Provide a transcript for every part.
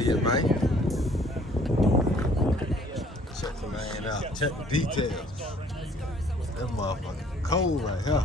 see it, man. Check the man out. Check the details. That motherfucker cold right here.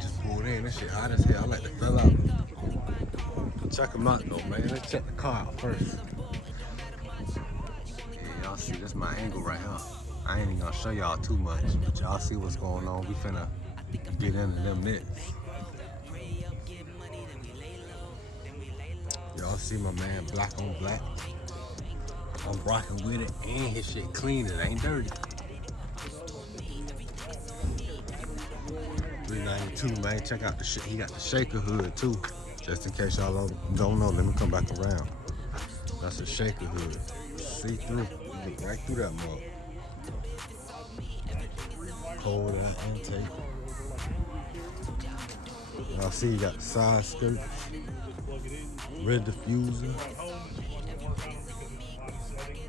Just pulled in. This shit hot as hell. I like to fill out. Check them out though, man. Let's check the car out first. Yeah, y'all see this my angle right here. I ain't even gonna show y'all too much, but y'all see what's going on. We finna get into them nits. Y'all see my man black on black. I'm rocking with it and his shit clean, it ain't dirty. 392, man, check out the shit. He got the shaker hood too. Just in case y'all don't know, let me come back around. That's a shaker hood. See through, look right through that mug. Cold air intake. Y'all see you got the side skirt, red diffuser.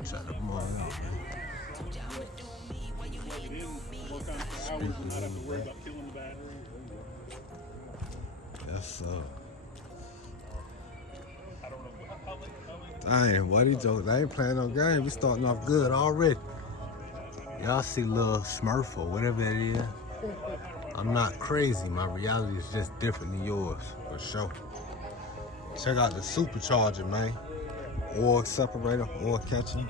Check the mug out, man. Speakers in the back. Yes, sir. Dang, what he joking? I ain't playing no game. We starting off good already. Y'all see little Smurf or whatever it is. I'm not crazy. My reality is just different than yours, for sure. Check out the supercharger, man. Oil separator, oil catcher.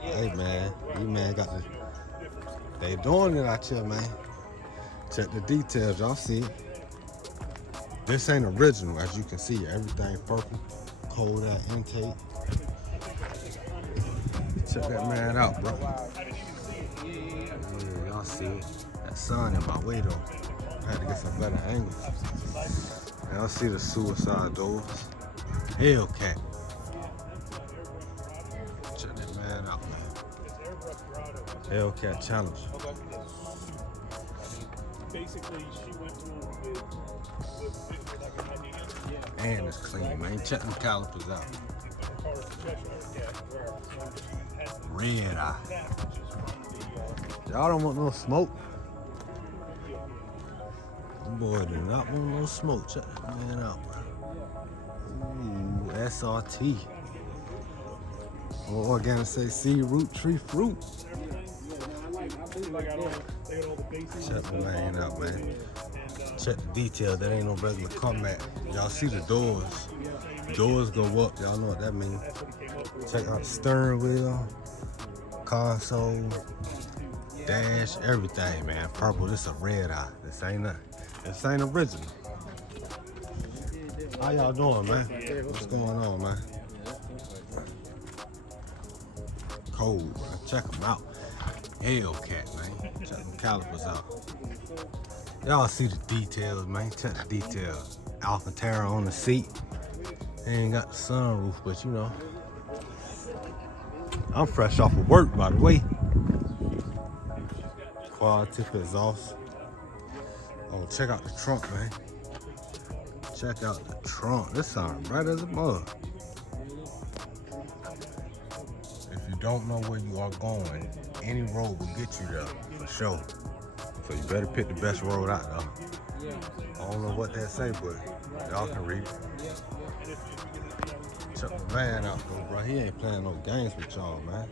Hey, man. You man got the... They doing it out here, man. Check the details. Y'all see it. This ain't original, as you can see. Everything purple. Cold air intake. Check that man out, bro. Yeah, y'all see it. That sun in my way though. I had to get some better angles. Y'all see the suicide doors. Hellcat. Check that man out, man. Hellcat Challenge. Basically, she went through with like an idea. And it's clean, man. Check them calipers out. Red eye. Y'all don't want no smoke. Them boy do not want no smoke. Check that man out, bro. Ooh, SRT. Or organic say seed, root, tree, fruit. Check the man out, man. Check the detail. That ain't no regular combat. Y'all see the doors. Doors go up. Y'all know what that means. Check out the steering wheel, console, dash, everything, man. Purple. This a red eye. This ain't original. How y'all doing, man? What's going on, man? Cold, man. Check them out. Hellcat, man. Check them calipers out. Y'all see the details, man. Check the details. Alcantara on the seat. They ain't got the sunroof, but you know. I'm fresh off of work, by the way. Quad tip exhaust. Oh, check out the trunk, man. Check out the trunk. This sounds bright as a mug. If you don't know where you are going, any road will get you there, for sure. So you better pick the best road out, though. I don't know what that say, but y'all can read it. Check the man out, though, bro. He ain't playing no games with y'all, man.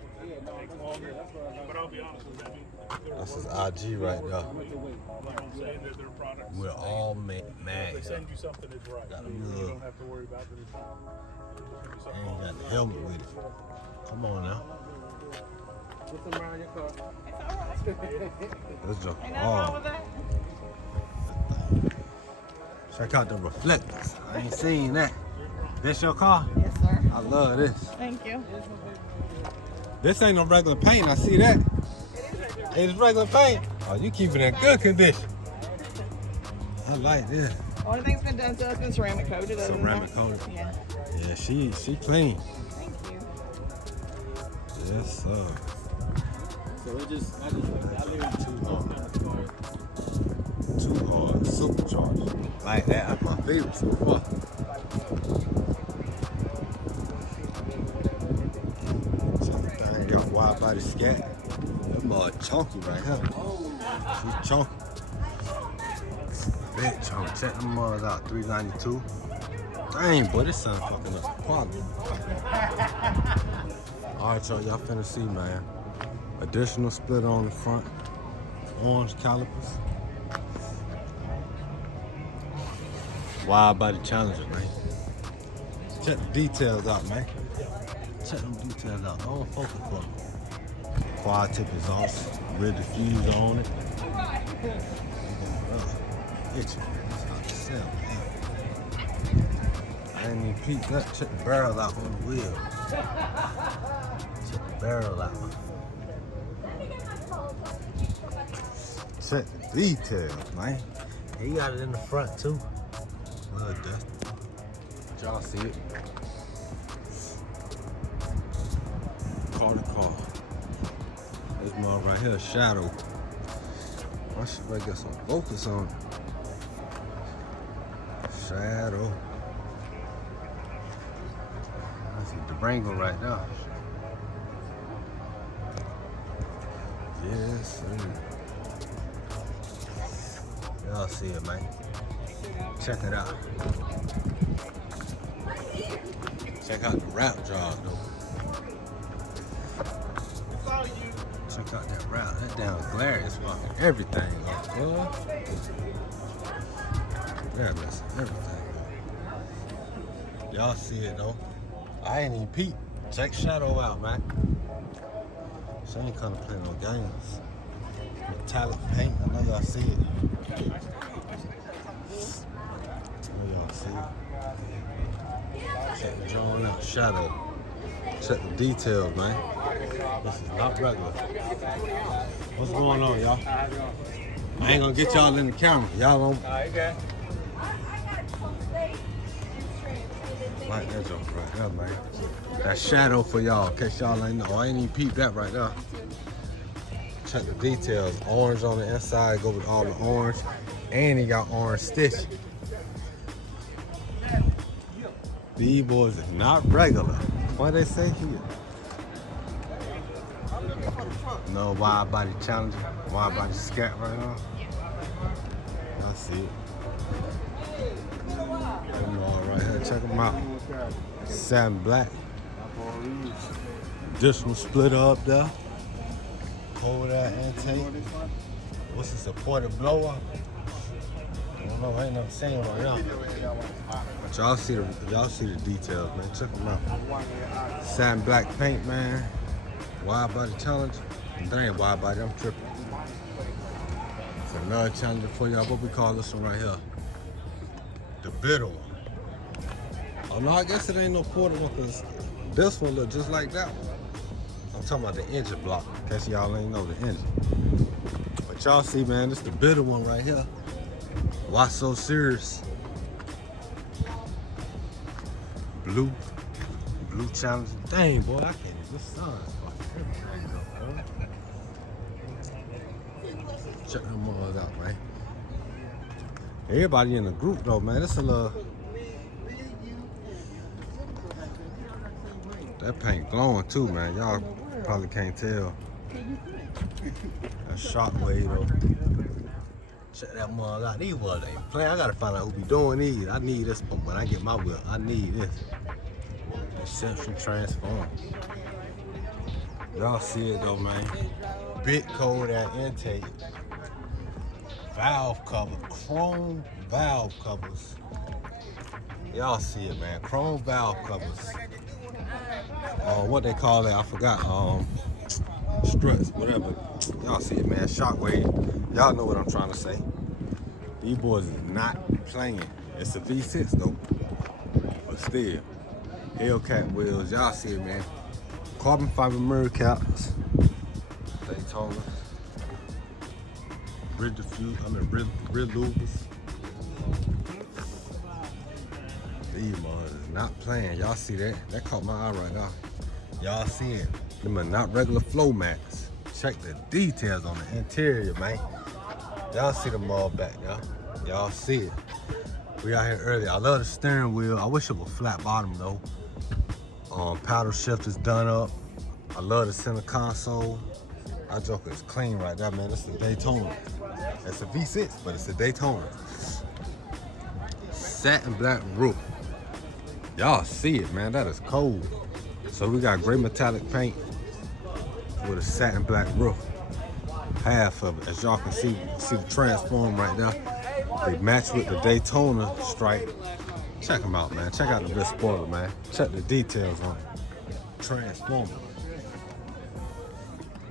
That's his IG right there. We're all mad. Send you something that's right. You don't have to worry about it. Ain't got the helmet with it. Come on now. Put them around your car. Let's jump Ain't nothing wrong with that. Check out the reflectors. I ain't seen that. This your car? Yes, sir. I love this. Thank you. This ain't no regular paint. I see that. It's regular paint. Oh, you keep it in good condition. I like this. Only thing's been done to us is ceramic coated. Ceramic coated. Yeah. Yeah, she clean. Thank you. Yes, sir. So it just, I Too hard. Supercharged. Like that. That's my favorite so far. Something got wide body scat. That mud chunky right here. She's chunky. Big chunk. Check them muds out. 392. Dang, boy, this sound fucking up quality. Alright, y'all finna see, man. Additional splitter on the front. Orange calipers. Wide body Challenger, man. Check the details out, man. Check them details out. Don't focus for me. Quad tip exhaust. Rear diffuser on it. Itchy. That's how it sounds, man. I ain't even peeped that. Check the barrel out on the wheel. Check the barrel out. Check the details, man. He got it in the front too. Well, dusty. Y'all see it? Car to car. This mug right here, shadow. I should probably get some focus on it. Shadow. I see the Durango right now. Yes, sir. Y'all see it, man. Check it out. Check out the wrap jaws, though. Check out that wrap. That damn glare is fucking everything off, boy. Yeah, that's everything. Y'all see it, though. I ain't even peep. Check shadow out, man. She ain't kind of playing no games. Metallic paint. I know y'all see it. Check the drawing out shadow. Check the details, man. This is not regular. What's going on, y'all? I ain't gonna get y'all in the camera. Y'all don't like that joke right there, man. That shadow for y'all, in case y'all ain't know. I ain't even peeped that right there. Check the details. Orange on the inside, go with all the orange. And he got orange stitch. These boys is not regular. What they say here? No wide body Challenger, wide body Scat right now. I see it. Them all right here, check them out. Satin black. Additional splitter up there. Cold air intake. What's the supported blower? I don't know, I ain't never seen one right now. But y'all see the details, man. Check them out. Satin black paint, man. Wide body Challenger. That ain't wide body, I'm tripping. It's another Challenger for y'all. What we call this one right here? The bitter one. Oh no, I guess it ain't no quarter one, because this one look just like that one. I'm talking about the engine block, in case y'all ain't know the engine. But y'all see, man, this the bitter one right here. Why so serious? Blue Challenger. Dang, boy, I can't even. This sun's fucking everything up, boy. Check them all out, man. Everybody in the group, though, man. It's a little. That paint glowing too, man. Y'all probably can't tell. That shockwave, though. Check that mug out. These ones ain't playing. I gotta find out who be doing these. I need this when I get my wheel. I need this. Exception transform. Y'all see it though, man. Bit cold air intake. Valve cover. Chrome valve covers. Y'all see it, man. Chrome valve covers. What they call that? I forgot. Struts, whatever. Y'all see it, man. Shockwave. Y'all know what I'm trying to say. These boys is not playing. It's a V6 though. But still. Hellcat wheels. Y'all see it, man. Carbon fiber mirror caps. Daytona. Rear louvers. These boys is not playing. Y'all see that? That caught my eye right now. Y'all see it. Them are not regular flow mats. Check the details on the interior, man. Y'all see them all back, y'all. Y'all see it. We out here early. I love the steering wheel. I wish it was flat bottom though. Paddle shift is done up. I love the center console. That joker is clean right there, man. It's a Daytona. It's a V6, but it's a Daytona. Satin black roof. Y'all see it, man. That is cold. So we got gray metallic paint with a satin black roof. Half of it, as y'all can see the transform right there. They match with the Daytona stripe. Check them out, man. Check out the rear spoiler, man. Check the details on it. Transformer.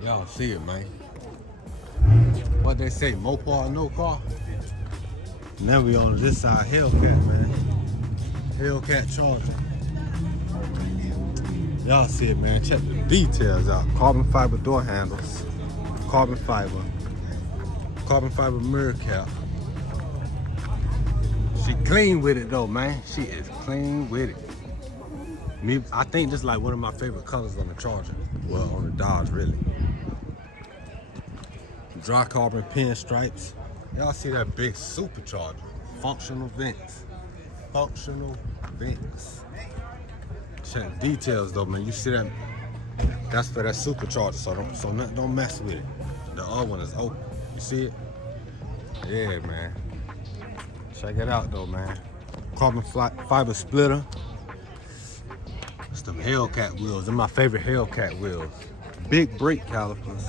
Y'all see it, man. What they say, Mopar, no car. Now we on this side, Hellcat, man. Hellcat Charger. Y'all see it, man. Check the details out. Carbon fiber door handles. Carbon fiber mirror cap. She clean with it though, man. She is clean with it. Me, I think this is like one of my favorite colors on the Charger. Well, on the Dodge, really. Dry carbon pinstripes. Y'all see that big supercharger. Functional vents. Functional vents. Check details though, man. You see that? That's for that supercharger, so don't mess with it. The other one is open. You see it? Yeah, man. Check it out though, man. Carbon fiber splitter. It's them Hellcat wheels. They're my favorite Hellcat wheels. Big brake calipers.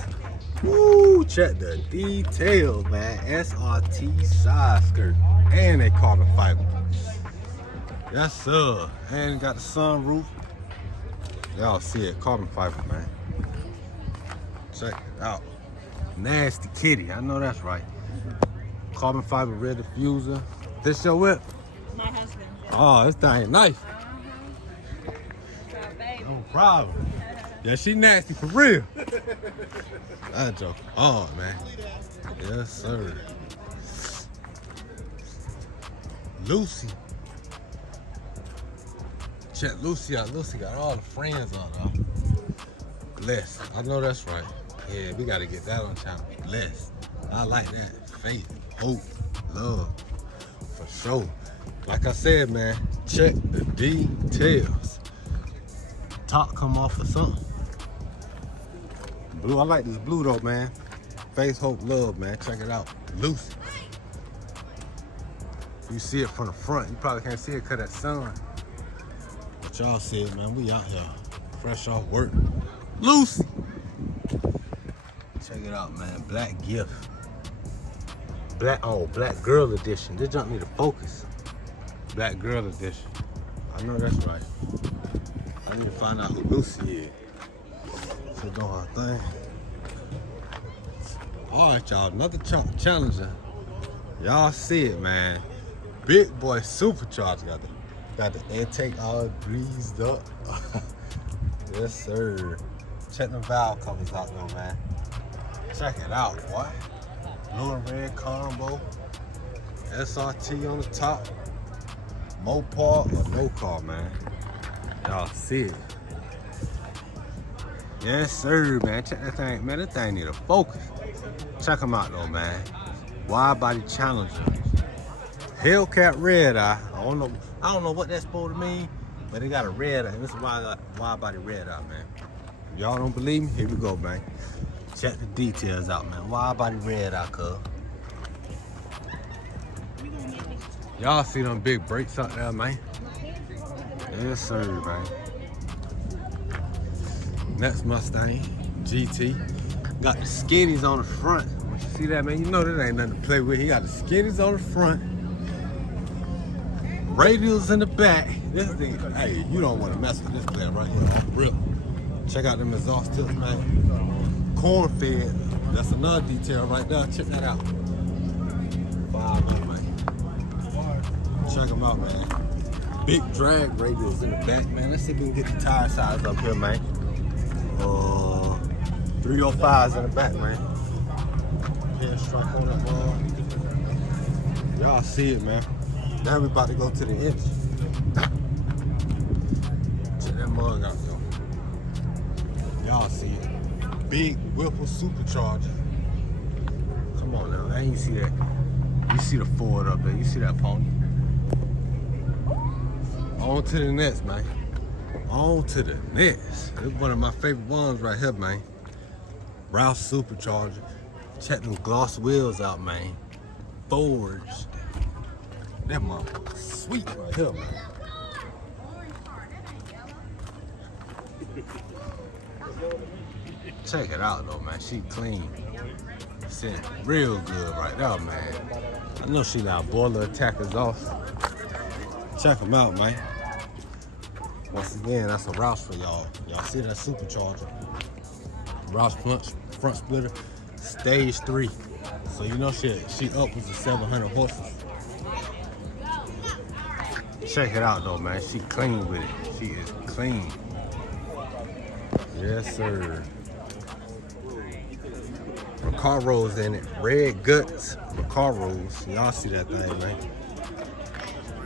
Woo! Check the details, man. SRT side skirt. And they carbon fiber. Yes, sir. And got the sunroof. Y'all see it. Carbon fiber, man. Check it out. Nasty kitty. I know that's right. Carbon fiber rear diffuser. This your whip? My husband. Oh, this thing nice. So, baby. No problem. Yeah, she nasty for real. That joke. Oh, man. Yes, sir. Lucy. Check Lucy out. Lucy got all the friends on her. Blessed. I know that's right. Yeah, we got to get that on channel. Blessed. I like that. Faith, hope, love. For sure. Like I said, man, check the details. Top come off or something. Blue, I like this blue though, man. Faith, hope, love, man. Check it out. Lucy. You see it from the front. You probably can't see it because that sun. But y'all see it, man. We out here. Fresh off work. Lucy. Check it out, man. Black gift. Black girl edition. This junk need to focus. Black girl edition. I know that's right. I need to find out who Lucy is. She's doing her thing. All right, y'all. Another challenger. Y'all see it, man. Big boy supercharger got the intake all greased up. Yes, sir. Check the valve covers out though, man. Check it out, boy. Blue and red combo. SRT on the top. Mopar or no car, man. Y'all see it. Yes, sir, man. Check that thing, man. That thing need a focus. Check them out though, man. Wide body Challenger. Hellcat red eye. I don't know what that's supposed to mean, but it got a red eye. This is wide body red eye, man. If y'all don't believe me, here we go, man. Check the details out, man. Wide body red eye, cuz. Y'all see them big brakes out there, man? Yes, sir, man. Next Mustang GT. Got the skiddies on the front. When you see that, man, you know that ain't nothing to play with. He got the skiddies on the front. Radials in the back. This thing, hey, you don't want to mess with this player right here off the rip. Check out them exhaust tips, man. Corn fed. That's another detail right there. Check that out. 5 man. Check them out, man. Big drag radials in the back, man. Let's see if we can get the tire size up here, man. 305s in the back, man. Head strike on that ball. Y'all see it, man. Now we about to go to the inch. Check that mug out, yo. Y'all see it. Big Whipple supercharger. Come on now, man. You see that? You see the Ford up there. You see that pony? On to the next, man. On to the next. This is one of my favorite ones right here, man. Rouse supercharger. Check them gloss wheels out, man. Forged. That motherfucker sweet right here, man. Check it out though, man. She clean. Sitting real good right there, man. I know she got boiler attackers off. Check them out, man. Once again, that's a Roush for y'all. Y'all see that supercharger? Roush front splitter, stage 3. So you know she upwards of 700 horses. Check it out though, man. She clean with it. She is clean. Yes, sir. Macaros in it. Red guts. Macaros. Y'all see that thing, man.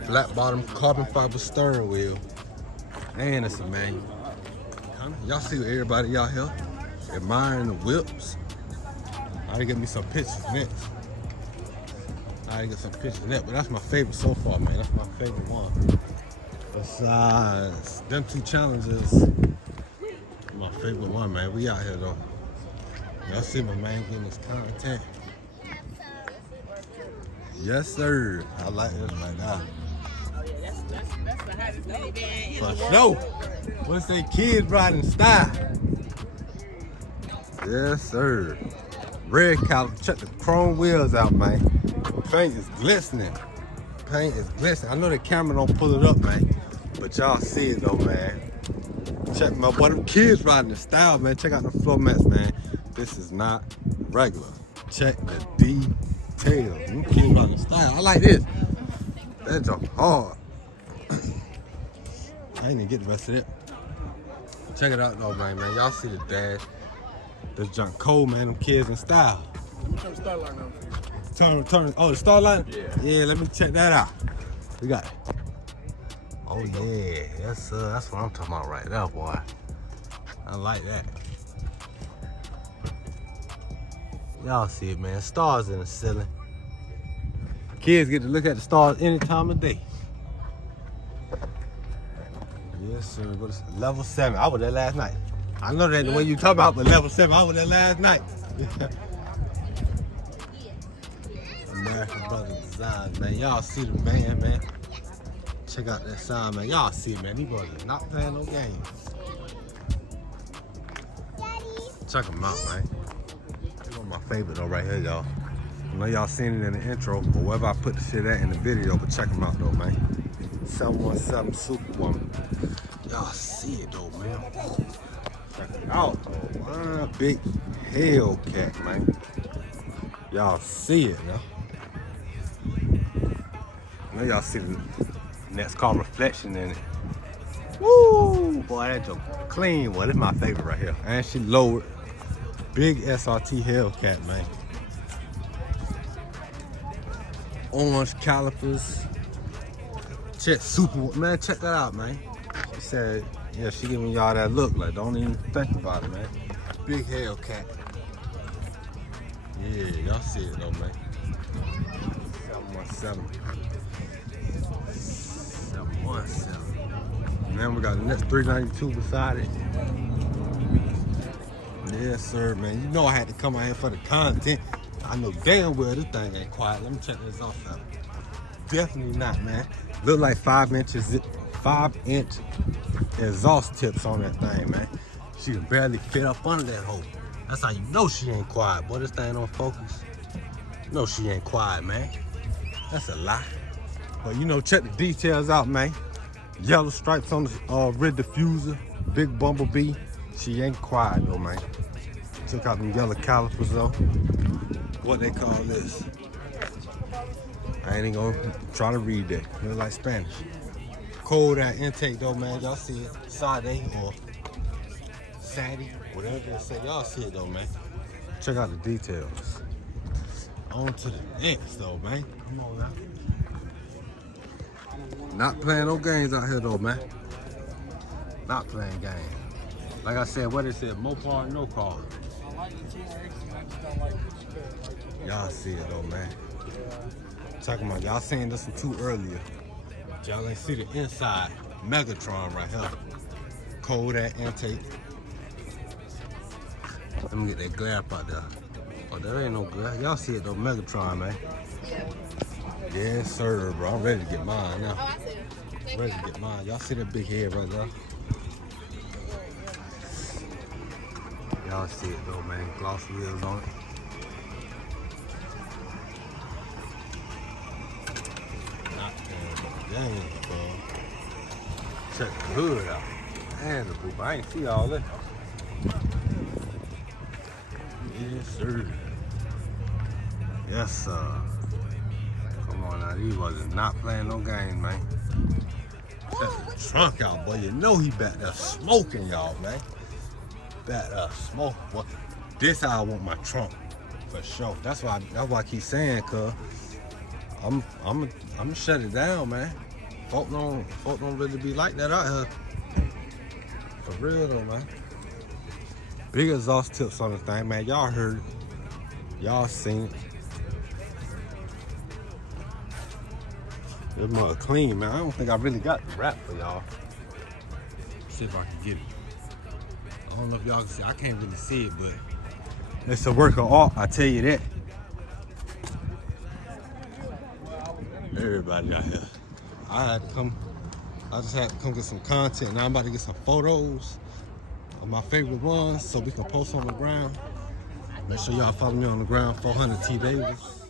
Flat bottom carbon fiber steering wheel. And it's a manual. Y'all see everybody out here admiring the whips. I gotta get me some pictures next. I gotta get some pictures next, but that's my favorite so far, man. That's my favorite one. Besides them 2 challenges, my favorite one, man. We out here though. Y'all see my man getting his content. Yes, sir. I like this right now. That's the hottest thing in For the sure. world. What's they kids riding style? Yes, sir. Red caliper. Check the chrome wheels out, man. Paint is glistening. Paint is glistening. I know the camera don't pull it up, man, but y'all see it though, man. Check my boy, them kids riding the style, man. Check out the floor mats, man. This is not regular. Check the details. Them kids riding the style. I like this. That's a hard. I ain't even get the rest of it. Check it out though, man. Y'all see the dash. This junk cold, man. Them kids in style. Turn the start line on for you. Turn. Oh, the star line? Yeah. Yeah, let me check that out. We got it. Oh, yeah. That's what I'm talking about right there, boy. I like that. Y'all see it, man. Stars in the ceiling. Kids get to look at the stars any time of day. Yes, sir. But it's level 7. I was there last night. I know that the way you talk about, but level 7, I was there last night. American Brothers Designs, man. Y'all see the man, man. Check out that sign, man. Y'all see it, man. These boys are not playing no games. Check them out, man. This one of my favorite though, right here, y'all. I know y'all seen it in the intro, or wherever I put the shit at in the video, but check them out though, man. 717 Superwoman. Y'all see it though, man. Check it out though, man. Big Hellcat, man. Y'all see it, man. I know y'all see the next car reflection in it. Woo! Boy, that joke clean one. This is my favorite right here. And she lowered. Big SRT Hellcat, man. Orange calipers. Checc super, man, check that out, man. She said, yeah, she giving y'all that look, like, don't even think about it, man. Big Hellcat. Yeah, y'all see it though, man. 717. 717. Man, we got the next 392 beside it. Yes, sir, man. You know I had to come out here for the content. I know damn well this thing ain't quiet. Let me check this off out. Definitely not, man. Look like 5-inch exhaust tips on that thing, man. She can barely fit up under that hole. That's how you know she ain't quiet. Boy, this thing don't focus. No, she ain't quiet, man. That's a lie. But you know, check the details out, man. Yellow stripes on the rear diffuser. Big bumblebee. She ain't quiet though, man. Check out them yellow calipers though. What they call this? I ain't even gonna try to read that. Look like Spanish. Cold air intake though, man. Y'all see it. Sade or Sadie, whatever they say. Y'all see it though, man. Check out the details. On to the next though, man. Come on now. Not playing no games out here though, man. Not playing games. Like I said, what it said, Mopar, no car. Y'all see it though, man. Talking about y'all seen this one too earlier. Y'all ain't see the inside. Megatron right here. Cold air intake. Let me get that glare up out there. Oh, there ain't no glare. Y'all see it though, Megatron, man. Yes, sir, bro. I'm ready to get mine now. Oh, I see it. Ready to get mine. Y'all see that big head right there? Y'all see it though, man. Gloss wheels on it. Not the game, bro. Check the hood out. Man, the poop. I ain't see all that. Yes, sir. Yes, sir. Come on now, these boys is not playing no games, man. Check the trunk out, boy. You know he back there smoking, y'all, man. Back there smoking, boy. This how I want my trunk, for sure. That's why I keep saying, cuz I'm shut it down, man. Folk don't really be like that out here. For real though, man. Big exhaust tips on the thing, man. Y'all heard it. Y'all seen it. This mug clean, man. I don't think I really got the wrap for y'all. See if I can get it. I don't know if y'all can see. I can't really see it, but it's a work of art, I tell you that. Everybody out here. I just had to come get some content. Now I'm about to get some photos of my favorite ones so we can post on the ground. Make sure y'all follow me on the ground, 400 T Davis.